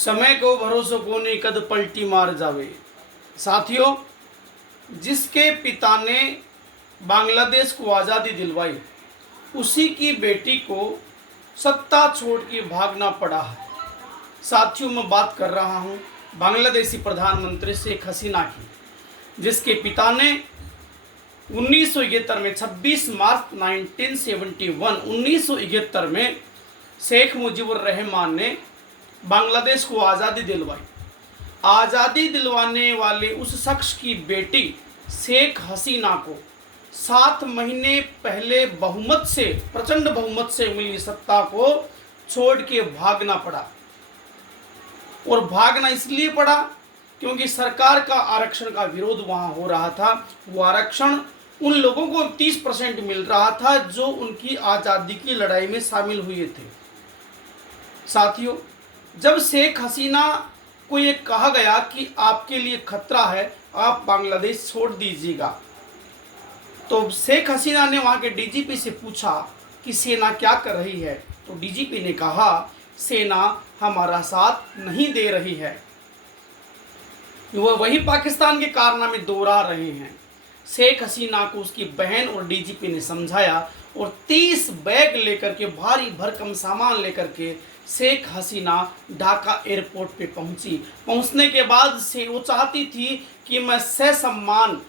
समय को भरोसो कोने कद पलटी मार जावे। साथियों, जिसके पिता ने बांग्लादेश को आज़ादी दिलवाई, उसी की बेटी को सत्ता छोड़ के भागना पड़ा है। साथियों, मैं बात कर रहा हूँ बांग्लादेशी प्रधानमंत्री शेख हसीना की, जिसके पिता ने 1971 में 26 मार्च 1971 में शेख मुजीबुर रहमान ने बांग्लादेश को आज़ादी दिलवाई। आज़ादी दिलवाने वाले उस शख्स की बेटी शेख हसीना को 7 महीने पहले बहुमत से, प्रचंड बहुमत से मिली सत्ता को छोड़ के भागना पड़ा। और भागना इसलिए पड़ा क्योंकि सरकार का आरक्षण का विरोध वहां हो रहा था। वो आरक्षण उन लोगों को 30% मिल रहा था जो उनकी आज़ादी की लड़ाई में शामिल हुए थे। साथियों, जब शेख हसीना को ये कहा गया कि आपके लिए खतरा है, आप बांग्लादेश छोड़ दीजिएगा, तो शेख हसीना ने वहाँ के डीजीपी से पूछा कि सेना क्या कर रही है। तो डीजीपी ने कहा, सेना हमारा साथ नहीं दे रही है। वह वही पाकिस्तान के कारनामे दोहरा रहे हैं। शेख हसीना को उसकी बहन और डीजीपी ने समझाया और 30 बैग लेकर के, भारी भरकम सामान लेकर के शेख हसीना ढाका एयरपोर्ट पे पहुंची। पहुंचने के बाद से वो चाहती थी कि मैं ससम्मान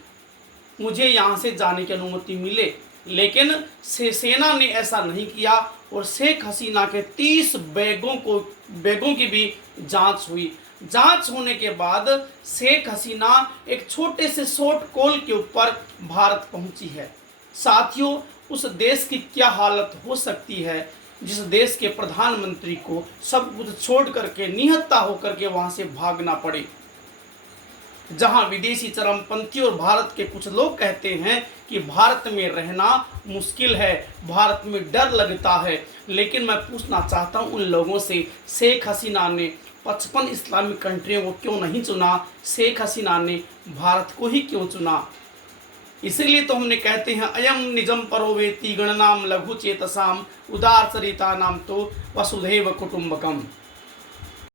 मुझे यहाँ से जाने की अनुमति मिले, लेकिन सेना ने ऐसा नहीं किया और शेख हसीना के 30 बैगों की भी जांच हुई। जांच होने के बाद शेख हसीना एक छोटे से शॉर्ट कॉल के ऊपर भारत पहुंची है। साथियों, उस देश की क्या हालत हो सकती है जिस देश के प्रधानमंत्री को सब कुछ छोड़ करके, निहत्था होकर के वहां से भागना पड़े, जहां विदेशी चरमपंथी और भारत के कुछ लोग कहते हैं कि भारत में रहना मुश्किल है, भारत में डर लगता है। लेकिन मैं पूछना चाहता हूं उन लोगों से, शेख हसीना ने 55 इस्लामिक कंट्रियों को क्यों नहीं चुना? शेख हसीना ने भारत को ही क्यों चुना? इसीलिए तो हमने कहते हैं, अयम निजम परोवेति गणनाम लघु चेतसाम उदार चरिता नाम तो वसुधैव कुटुंबकम।